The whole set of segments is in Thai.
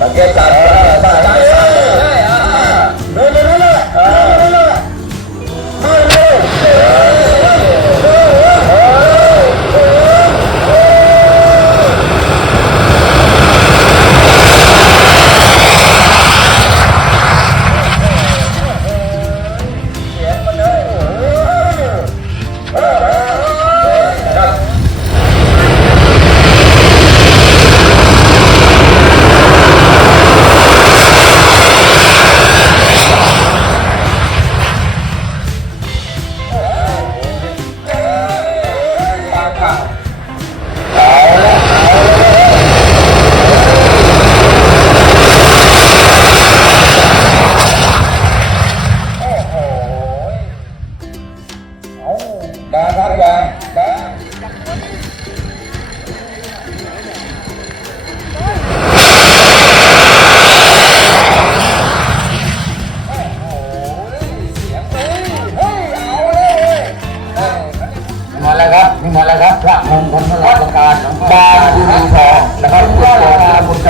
ประเทศจัดจ้า นะครับพระมงคลพระราชการบางบุรีทองนะครับคุณโตคุณโ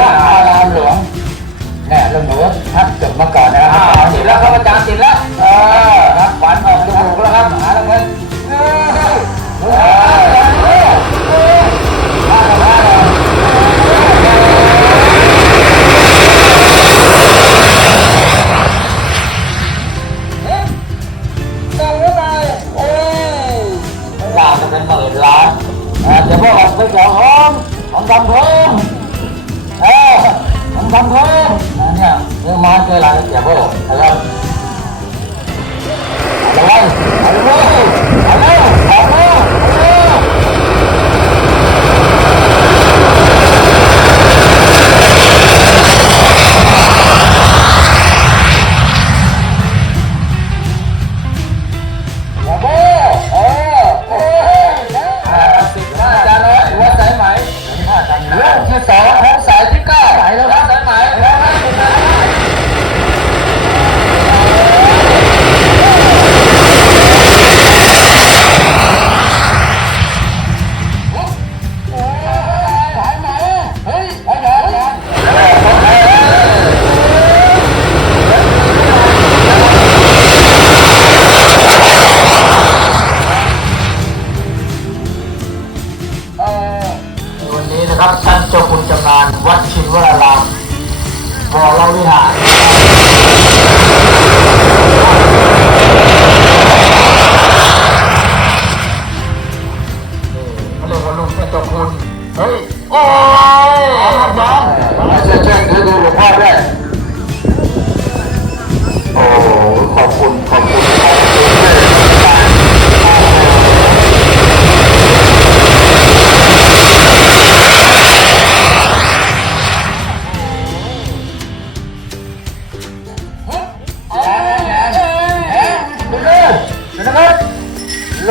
nên mời là à, để bố học bây giờ không ông tâm thương à, ông tâm thương à, nha nhưng mà chơi lại để bố được không? Hãy subscribe cho kênh không พอเล่านิทา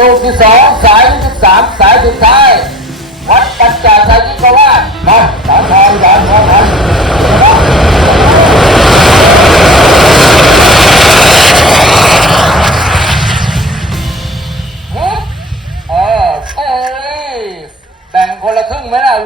ลูกที่สองสายที่สามสายสุดท้าย วัดปัจจาสายิกวาดมาสามทองสามทอง